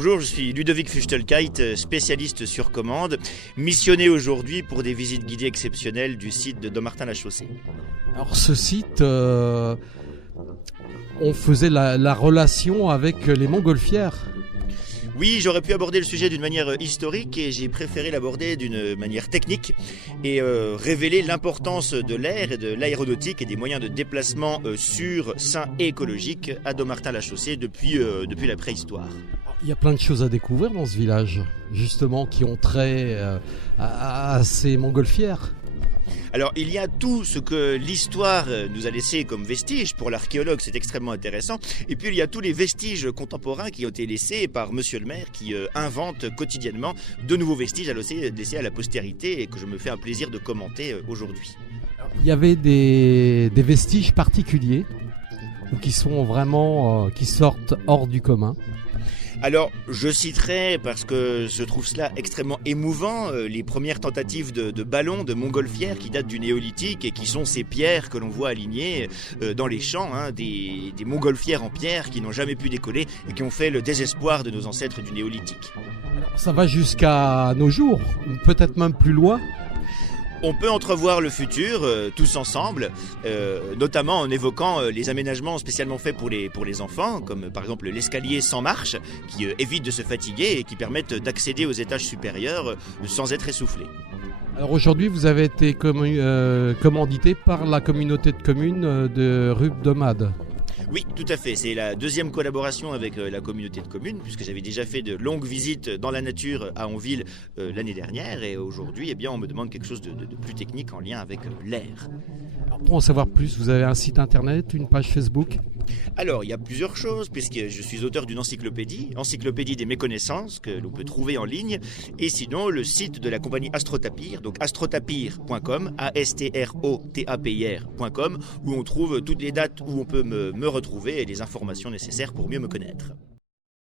Bonjour, je suis Ludovic Fuchtelkeit, spécialiste sur commande, missionné aujourd'hui pour des visites guidées exceptionnelles du site de Dommartin-la-Chaussée. Alors ce site, on faisait la relation avec les montgolfières. Oui, j'aurais pu aborder le sujet d'une manière historique et j'ai préféré l'aborder d'une manière technique et révéler l'importance de l'air et de l'aéronautique et des moyens de déplacement sûrs, sains et écologiques à Dommartin-la-Chaussée depuis la préhistoire. Il y a plein de choses à découvrir dans ce village, justement, qui ont trait à ces montgolfières. Alors, il y a tout ce que l'histoire nous a laissé comme vestiges. Pour l'archéologue, c'est extrêmement intéressant. Et puis, il y a tous les vestiges contemporains qui ont été laissés par Monsieur le maire qui invente quotidiennement de nouveaux vestiges à laisser à la postérité et que je me fais un plaisir de commenter aujourd'hui. Il y avait des vestiges particuliers qui sont vraiment, qui sortent hors du commun. Alors, je citerai, parce que je trouve cela extrêmement émouvant, les premières tentatives de ballons, de montgolfières qui datent du néolithique et qui sont ces pierres que l'on voit alignées dans les champs, des montgolfières en pierre qui n'ont jamais pu décoller et qui ont fait le désespoir de nos ancêtres du néolithique. Ça va jusqu'à nos jours, peut-être même plus loin. On peut entrevoir le futur tous ensemble, notamment en évoquant les aménagements spécialement faits pour les enfants, comme par exemple l'escalier sans marche, qui évite de se fatiguer et qui permettent d'accéder aux étages supérieurs sans être essoufflé. Alors aujourd'hui, vous avez été commandité par la communauté de communes de Rupdomade. Oui, tout à fait. C'est la deuxième collaboration avec la communauté de communes, puisque j'avais déjà fait de longues visites dans la nature à Onville l'année dernière. Et aujourd'hui, on me demande quelque chose de plus technique en lien avec l'air. Pour en savoir plus, vous avez un site internet, une page Facebook ? Alors, il y a plusieurs choses, puisque je suis auteur d'une encyclopédie des méconnaissances, que l'on peut trouver en ligne. Et sinon, le site de la compagnie Astrotapir, donc astrotapir.com, astrotapir.com, où on trouve toutes les dates où on peut me retrouver et les informations nécessaires pour mieux me connaître.